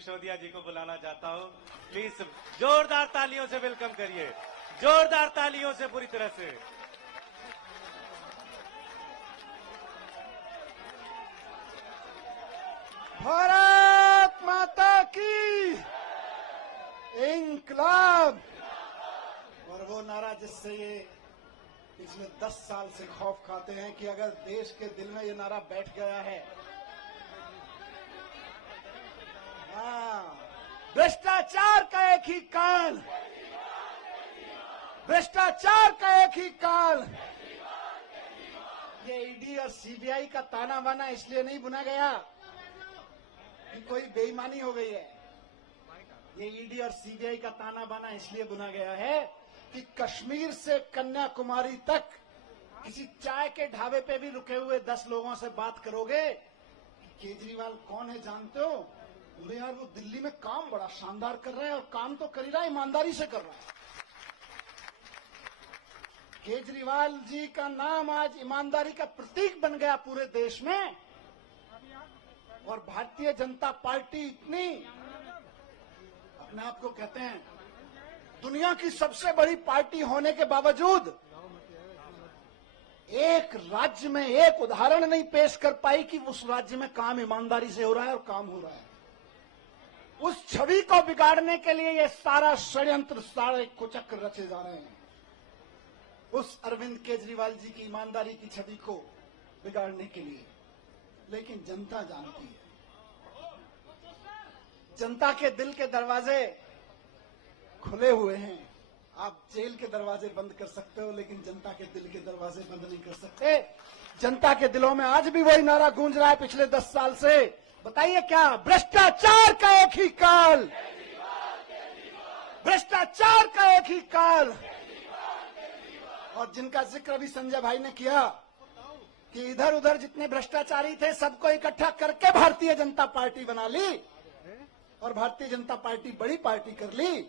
सिसोदिया जी को बुलाना चाहता हूं। प्लीज जोरदार तालियों से वेलकम करिए, जोरदार तालियों से पूरी तरह से। भारत माता की इंकलाब। और वो नारा जिससे ये पिछले 10 साल से खौफ खाते हैं कि अगर देश के दिल में ये नारा बैठ गया है, हाँ, भ्रष्टाचार का एक ही काल, भ्रष्टाचार का एक ही काल। ये ईडी और सीबीआई का ताना बाना इसलिए नहीं बुना गया कि कोई बेईमानी हो गई है। ये ईडी और सीबीआई का ताना बाना इसलिए बुना गया है कि कश्मीर से कन्याकुमारी तक किसी चाय के ढाबे पे भी रुके हुए 10 लोगों से बात करोगे कि केजरीवाल कौन है जानते हो? बोले यार वो दिल्ली में काम बड़ा शानदार कर रहा है, और काम तो कर ही रहा है, ईमानदारी से कर रहा है। केजरीवाल जी का नाम आज ईमानदारी का प्रतीक बन गया पूरे देश में। और भारतीय जनता पार्टी इतनी अपने आप को कहते हैं दुनिया की सबसे बड़ी पार्टी होने के बावजूद एक राज्य में एक उदाहरण नहीं पेश कर पाई कि उस राज्य में काम ईमानदारी से हो रहा है और काम हो रहा है। उस छवि को बिगाड़ने के लिए ये सारा षड्यंत्र, सारे कुचक्र रचे जा रहे हैं, उस अरविंद केजरीवाल जी की ईमानदारी की छवि को बिगाड़ने के लिए। लेकिन जनता जानती है, जनता के दिल के दरवाजे खुले हुए हैं। आप जेल के दरवाजे बंद कर सकते हो, लेकिन जनता के दिल के दरवाजे बंद नहीं कर सकते। जनता के दिलों में आज भी वही नारा गूंज रहा है पिछले 10 साल से। बताइए क्या? भ्रष्टाचार का एक ही काल, भ्रष्टाचार का एक ही काल। और जिनका जिक्र अभी संजय भाई ने किया कि इधर उधर जितने भ्रष्टाचारी थे सबको इकट्ठा करके भारतीय जनता पार्टी बना ली और भारतीय जनता पार्टी बड़ी पार्टी कर ली,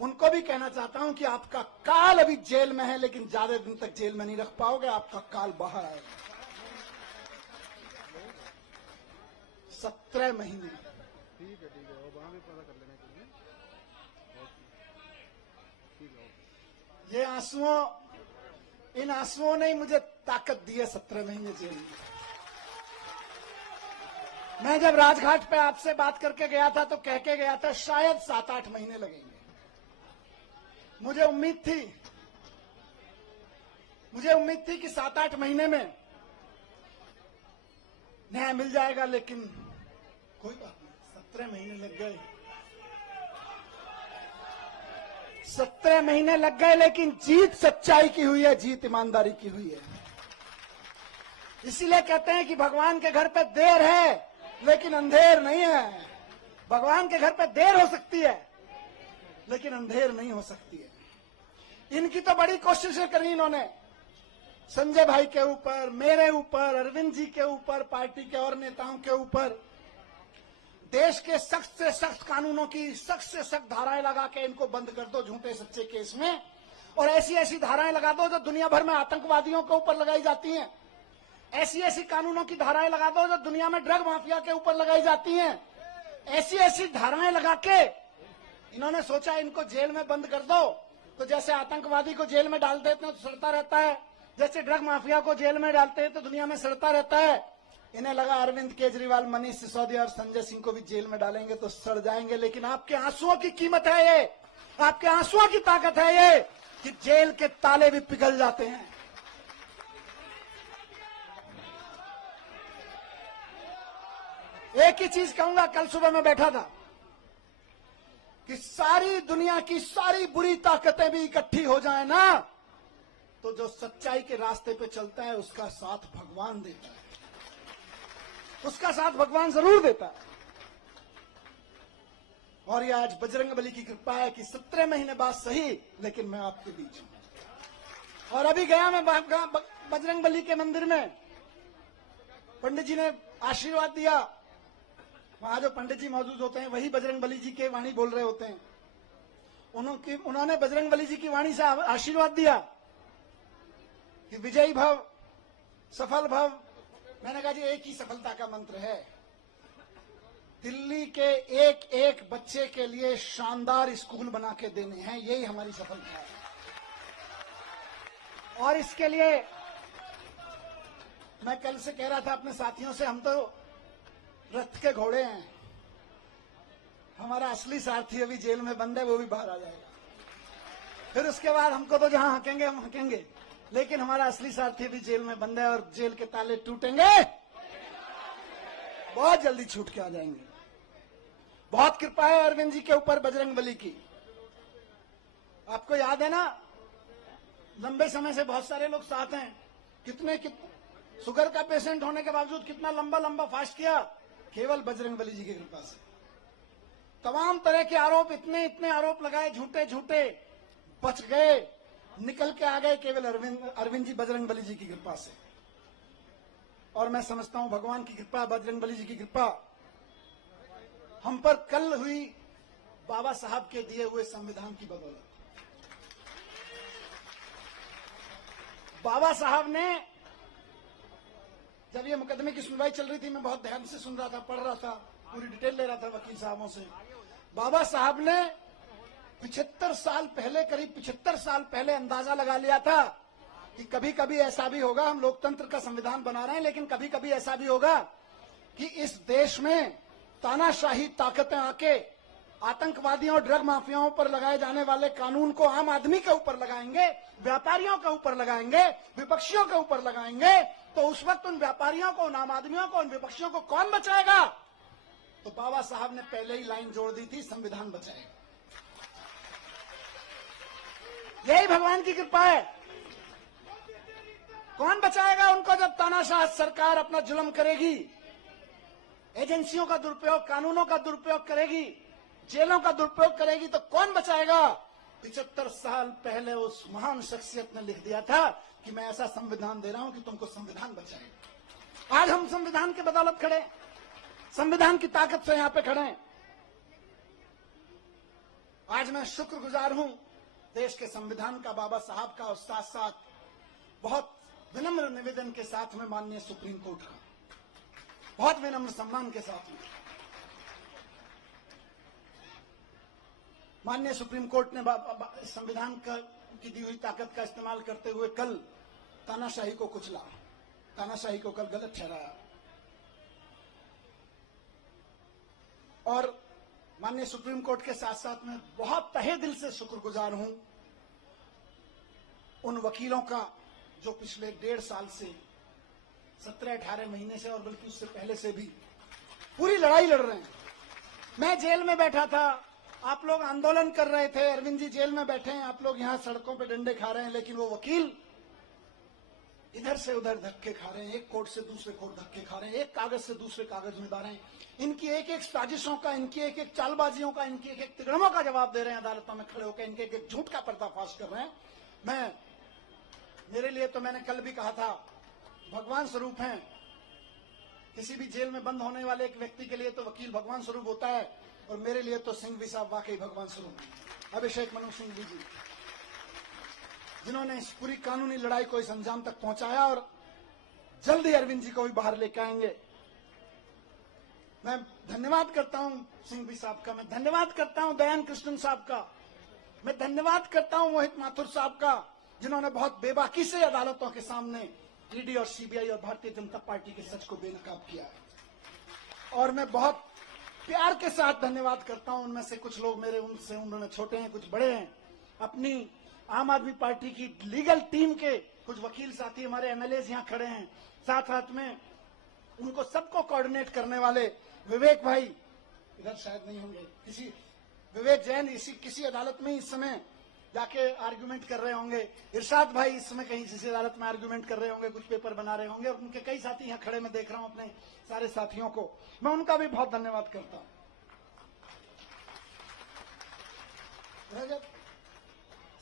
उनको भी कहना चाहता हूं कि आपका काल अभी जेल में है, लेकिन ज्यादा दिन तक जेल में नहीं रख पाओगे, आपका काल बाहर आएगा। 17 महीने। ठीक है वो वहां भी पता कर लेना चाहिए। ये आंसुओं, इन आंसुओं ने मुझे ताकत दी है 17 महीने जेल में। मैं जब राजघाट पे आपसे बात करके गया था तो कह के गया था शायद 7-8 महीने लगेंगे। मुझे उम्मीद थी कि 7-8 महीने में न्याय मिल जाएगा, लेकिन कोई बात नहीं, 17 महीने लग गए। 17 महीने लग गए, लेकिन जीत सच्चाई की हुई है, जीत ईमानदारी की हुई है। इसीलिए कहते हैं कि भगवान के घर पे देर है लेकिन अंधेर नहीं है। भगवान के घर पे देर हो सकती है लेकिन अंधेर नहीं हो सकती है। इनकी तो बड़ी कोशिशें करी इन्होंने, संजय भाई के ऊपर, मेरे ऊपर, अरविंद जी के ऊपर, पार्टी के और नेताओं के ऊपर। देश के सख्त से सख्त कानूनों की सख्त से सख्त धाराएं लगा के इनको बंद कर दो झूठे सच्चे केस में, और ऐसी ऐसी धाराएं लगा दो जो दुनिया भर में आतंकवादियों के ऊपर लगाई जाती हैं। ऐसी ऐसी कानूनों की धाराएं लगा दो जो दुनिया में ड्रग माफिया के ऊपर लगाई जाती हैं। ऐसी ऐसी धाराएं लगा के इन्होंने सोचा इनको जेल में बंद कर दो, तो जैसे आतंकवादी को जेल में डाल देते हैं तो सड़ता रहता है, जैसे ड्रग माफिया को जेल में डालते हैं तो दुनिया में सड़ता रहता है। इन्हें लगा अरविंद केजरीवाल, मनीष सिसोदिया और संजय सिंह को भी जेल में डालेंगे तो सड़ जाएंगे। लेकिन आपके आंसुओं की कीमत है ये, आपके आंसुओं की ताकत है ये कि जेल के ताले भी पिघल जाते हैं। एक ही चीज कहूंगा, कल सुबह मैं बैठा था कि सारी दुनिया की सारी बुरी ताकतें भी इकट्ठी हो जाए ना, तो जो सच्चाई के रास्ते पे चलता है उसका साथ भगवान देता है, उसका साथ भगवान जरूर देता है। और ये आज बजरंगबली की कृपा है कि 17 महीने बाद सही, लेकिन मैं आपके बीच हूं। और अभी गया मैं बजरंगबली के मंदिर में, पंडित जी ने आशीर्वाद दिया। वहां जो पंडित जी मौजूद होते हैं वही बजरंगबली जी के वाणी बोल रहे होते हैं। उन्होंने बजरंगबली जी की वाणी से आशीर्वाद दिया कि विजयी भव, सफल भव। मैंने कहा जी एक ही सफलता का मंत्र है, दिल्ली के एक एक बच्चे के लिए शानदार स्कूल बना के देने हैं, यही हमारी सफलता है। और इसके लिए मैं कल से कह रहा था अपने साथियों से, हम तो रथ के घोड़े हैं, हमारा असली सारथी अभी जेल में बंद है, वो भी बाहर आ जाएगा। फिर उसके बाद हमको तो जहां हकेंगे हम हकेंगे, लेकिन हमारा असली सारथी भी जेल में बंद है और जेल के ताले टूटेंगे, बहुत जल्दी छूट के आ जाएंगे। बहुत कृपा है अरविंद जी के ऊपर बजरंगबली की। आपको याद है ना, लंबे समय से बहुत सारे लोग साथ हैं, कितने शुगर का पेशेंट होने के बावजूद कितना लंबा लंबा फास्ट किया, केवल बजरंगबली जी की कृपा से। तमाम तरह के आरोप, इतने इतने आरोप लगाए झूठे झूठे, बच गए, निकल के आ गए केवल अरविंद जी बजरंगबली जी की कृपा से। और मैं समझता हूं भगवान की कृपा, बजरंगबली जी की कृपा हम पर कल हुई बाबा साहब के दिए हुए संविधान की बदौलत। बाबा साहब ने, जब ये मुकदमे की सुनवाई चल रही थी, मैं बहुत ध्यान से सुन रहा था, पढ़ रहा था, पूरी डिटेल ले रहा था वकील साहबों से। बाबा साहब ने 75 साल पहले, करीब 75 साल पहले अंदाजा लगा लिया था कि कभी कभी ऐसा भी होगा, हम लोकतंत्र का संविधान बना रहे हैं, लेकिन कभी कभी ऐसा भी होगा कि इस देश में तानाशाही ताकतें आके आतंकवादियों और ड्रग माफियाओं पर लगाए जाने वाले कानून को आम आदमी के ऊपर लगाएंगे, व्यापारियों के ऊपर लगाएंगे, विपक्षियों के ऊपर लगाएंगे। तो उस वक्त उन व्यापारियों को, उन आम आदमियों को, उन विपक्षियों को कौन बचाएगा? तो बाबा साहब ने पहले ही लाइन जोड़ दी थी, संविधान बचाएगा। यही भगवान की कृपा है। कौन बचाएगा उनको जब तानाशाह सरकार अपना जुल्म करेगी, एजेंसियों का दुरुपयोग, कानूनों का दुरुपयोग करेगी, जेलों का दुरुपयोग करेगी, तो कौन बचाएगा? 75 साल पहले उस महान शख्सियत ने लिख दिया था कि मैं ऐसा संविधान दे रहा हूं कि तुमको संविधान बचाएगा। आज हम संविधान के बदौलत खड़े, संविधान की ताकत से यहां पे खड़े हैं। आज मैं शुक्रगुजार हूं देश के संविधान का, बाबा साहब का, और साथ साथ बहुत विनम्र निवेदन के साथ में माननीय सुप्रीम कोर्ट का, बहुत विनम्र सम्मान के साथ में माननीय सुप्रीम कोर्ट ने संविधान की दी हुई ताकत का इस्तेमाल करते हुए कल तानाशाही को कुचला, तानाशाही को कल गलत ठहराया। और माननीय सुप्रीम कोर्ट के साथ साथ में बहुत तहे दिल से शुक्रगुजार हूं उन वकीलों का जो पिछले 1.5 साल से, 17-18 महीने से, और बल्कि उससे पहले से भी पूरी लड़ाई लड़ रहे हैं। मैं जेल में बैठा था, आप लोग आंदोलन कर रहे थे, अरविंद जी जेल में बैठे हैं, आप लोग यहां सड़कों पे डंडे खा रहे हैं, लेकिन वो वकील इधर से उधर धक्के खा रहे हैं, एक कोर्ट से दूसरे कोर्ट धक्के खा रहे हैं, एक कागज से दूसरे कागज में डाल रहे हैं। इनकी एक एक साजिशों का, इनकी एक एक चालबाजियों का, इनकी एक एक तिगड़मों का जवाब दे रहे हैं अदालतों में खड़े होकर, इनके एक एक झूठ का पर्दाफाश कर रहे हैं। मेरे लिए तो मैंने कल भी कहा था, भगवान स्वरूप हैं। किसी भी जेल में बंद होने वाले एक व्यक्ति के लिए तो वकील भगवान स्वरूप होता है, और मेरे लिए तो सिंघवी साहब वाकई भगवान स्वरूप हैं। अभिषेक मनु सिंघवी जी, जिन्होंने इस पूरी कानूनी लड़ाई को इस अंजाम तक पहुंचाया, और जल्द ही अरविंद जी को भी बाहर लेकर आएंगे। मैं धन्यवाद करता हूं सिंघवी साहब का, मैं धन्यवाद करता हूं दयान कृष्णन साहब का, मैं धन्यवाद करता हूं मोहित माथुर साहब का, जिन्होंने बहुत बेबाकी से अदालतों के सामने ईडी और सीबीआई और भारतीय जनता पार्टी के सच को बेनकाब किया है। और मैं बहुत प्यार के साथ धन्यवाद करता हूं, उनमें से कुछ लोग मेरे उनसे उम्र में छोटे हैं, कुछ बड़े हैं, अपनी आम आदमी पार्टी की लीगल टीम के कुछ वकील साथी, हमारे एमएलए यहां खड़े हैं, साथ साथ में उनको सबको कोऑर्डिनेट करने वाले विवेक भाई, इधर शायद नहीं होंगे, विवेक जैन किसी अदालत में इस समय जाके आर्गुमेंट कर रहे होंगे, इरशाद भाई इस समय कहीं किसी अदालत में आर्गुमेंट कर रहे होंगे, कुछ पेपर बना रहे होंगे, और उनके कई साथी यहाँ खड़े मैं देख रहा हूं, अपने सारे साथियों को मैं उनका भी बहुत धन्यवाद करता हूं।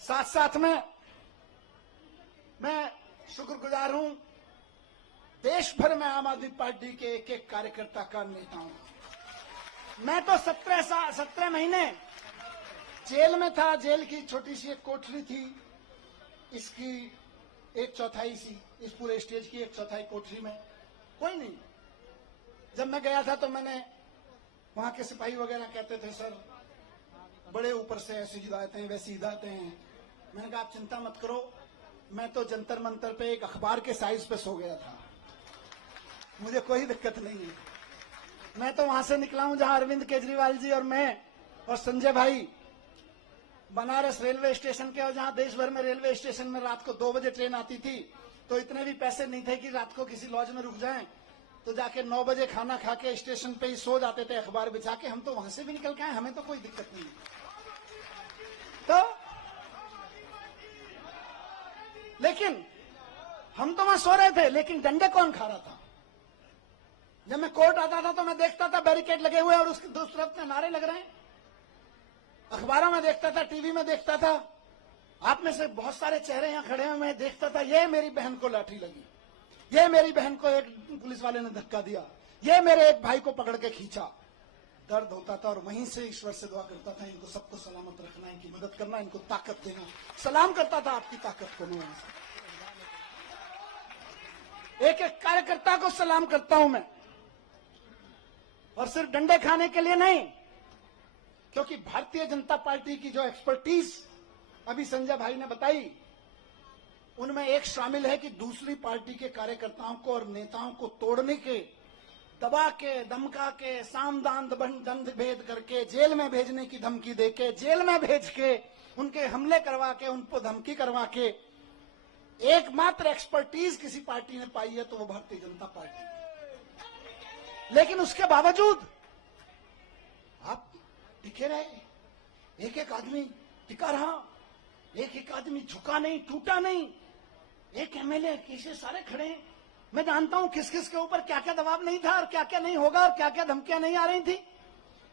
साथ साथ में मैं शुक्रगुजार हूं देश भर में आम आदमी पार्टी के एक एक कार्यकर्ता का, नेताओं का। मैं तो 17 महीने जेल में था, जेल की छोटी सी एक कोठरी थी, इसकी 1/4 सी, इस पूरे स्टेज की 1/4 कोठरी में कोई नहीं। जब मैं गया था तो मैंने वहां के सिपाही वगैरह कहते थे सर बड़े ऊपर से ऐसी हिदायतें हैं वैसी हिदायतें हैं। मैंने कहा आप चिंता मत करो, मैं तो जंतर मंतर पे एक अखबार के साइज पे सो गया था, मुझे कोई दिक्कत नहीं है। मैं तो वहां से निकला हूं जहां अरविंद केजरीवाल जी और मैं और संजय भाई बनारस रेलवे स्टेशन के, और जहां देश भर में रेलवे स्टेशन में रात को 2 बजे ट्रेन आती थी तो इतने भी पैसे नहीं थे कि रात को किसी लॉज में रुक जाएं, तो जाके 9 बजे खाना खा के स्टेशन पे ही सो जाते थे अखबार बिछा के। हम तो वहां से भी निकल के आए, हमें तो कोई दिक्कत नहीं है। तो लेकिन हम तो वहां सो रहे थे, लेकिन डंडे कौन खा रहा था? जब मैं कोर्ट आता था तो मैं देखता था बैरिकेड लगे हुए और उसकी दूसरी तरफ में नारे लग रहे हैं। अखबारों में देखता था, टीवी में देखता था, आप में से बहुत सारे चेहरे यहां खड़े हैं, मैं देखता था ये मेरी बहन को लाठी लगी, ये मेरी बहन को एक पुलिस वाले ने धक्का दिया, ये मेरे एक भाई को पकड़ के खींचा। दर्द होता था और वहीं से ईश्वर से दुआ करता था इनको सबको सलामत रखना, इनकी मदद करना, इनको ताकत देना। सलाम करता था आपकी ताकत को। मैं एक एक कार्यकर्ता को सलाम करता हूं मैं, और सिर्फ डंडे खाने के लिए नहीं, क्योंकि भारतीय जनता पार्टी की जो एक्सपर्टीज अभी संजय भाई ने बताई, उनमें एक शामिल है कि दूसरी पार्टी के कार्यकर्ताओं को और नेताओं को तोड़ने के, दबा के, धमका के, साम दान दंड भेद करके, जेल में भेजने की धमकी देके, जेल में भेज के, उनके हमले करवा के, उनको धमकी करवा के एकमात्र एक्सपर्टीज किसी पार्टी ने पाई है तो वो भारतीय जनता पार्टी। लेकिन उसके बावजूद आप टिके रहे, एक एक आदमी टिका रहा, एक एक आदमी झुका नहीं, टूटा नहीं, एक एमएलए कैसे सारे खड़े हैं। मैं जानता हूं किस किस के ऊपर क्या क्या दबाव नहीं था और क्या क्या नहीं होगा और क्या क्या धमकियां नहीं आ रही थी,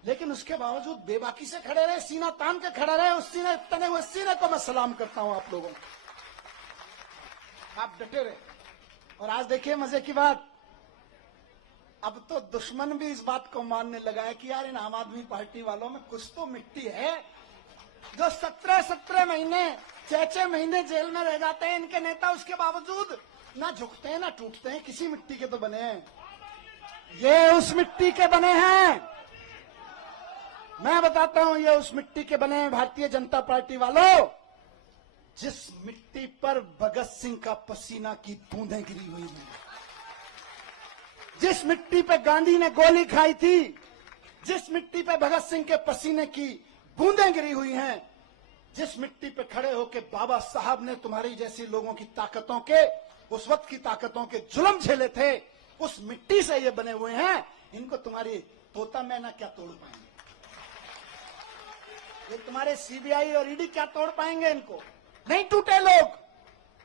लेकिन उसके बावजूद बेबाकी से खड़े रहे, सीना तान के खड़े रहे। उस सीने, तने हुए सीने को मैं सलाम करता हूं आप लोगों को, आप डटे रहे। और आज देखिए मजे की बात, अब तो दुश्मन भी इस बात को मानने लगा है कि यार इन आम आदमी पार्टी वालों में कुछ तो मिट्टी है, जो 17 महीने 6 महीने जेल में रह जाते हैं इनके नेता, उसके बावजूद ना झुकते हैं ना टूटते हैं, किसी मिट्टी के तो बने हैं। ये उस मिट्टी के बने हैं, मैं बताता हूं, ये उस मिट्टी के बने हैं भारतीय जनता पार्टी वालों, जिस मिट्टी पर भगत सिंह का पसीना की बूंदें गिरी हुई हैं, जिस मिट्टी पे गांधी ने गोली खाई थी, जिस मिट्टी पे भगत सिंह के पसीने की बूंदें गिरी हुई हैं, जिस मिट्टी पे खड़े होके बाबा साहब ने तुम्हारी जैसी लोगों की ताकतों के, उस वक्त की ताकतों के जुल्म झेले थे, उस मिट्टी से ये बने हुए हैं। इनको तुम्हारी तोता मैना क्या तोड़ पाएंगे, ये तुम्हारे सीबीआई और ईडी क्या तोड़ पाएंगे, इनको नहीं टूटे लोग।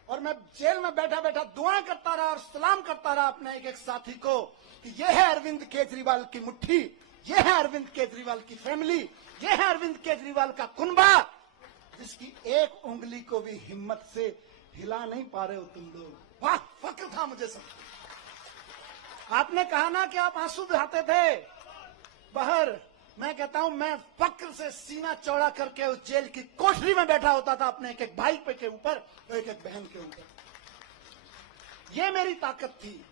और मैं जेल में बैठा बैठा दुआएं करता रहा और सलाम करता रहा अपने एक एक साथी को कि यह है अरविंद केजरीवाल की मुट्ठी, यह है अरविंद केजरीवाल की फैमिली, यह है अरविंद केजरीवाल का कुनबा, जिसकी एक उंगली को भी हिम्मत से हिला नहीं पा रहे हो तुम लोग। वाह, फक्र था मुझे सब। आपने कहा ना कि आप आंसू बहाते थे बाहर, मैं कहता हूं मैं फक्र से सीना चौड़ा करके उस जेल की कोठरी में बैठा होता था अपने एक एक भाई पे के ऊपर, एक एक बहन के ऊपर। ये मेरी ताकत थी।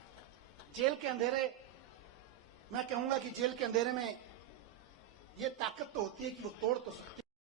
जेल के अंधेरे, मैं कहूंगा कि जेल के अंधेरे में ये ताकत तो होती है कि वो तोड़ तो सकती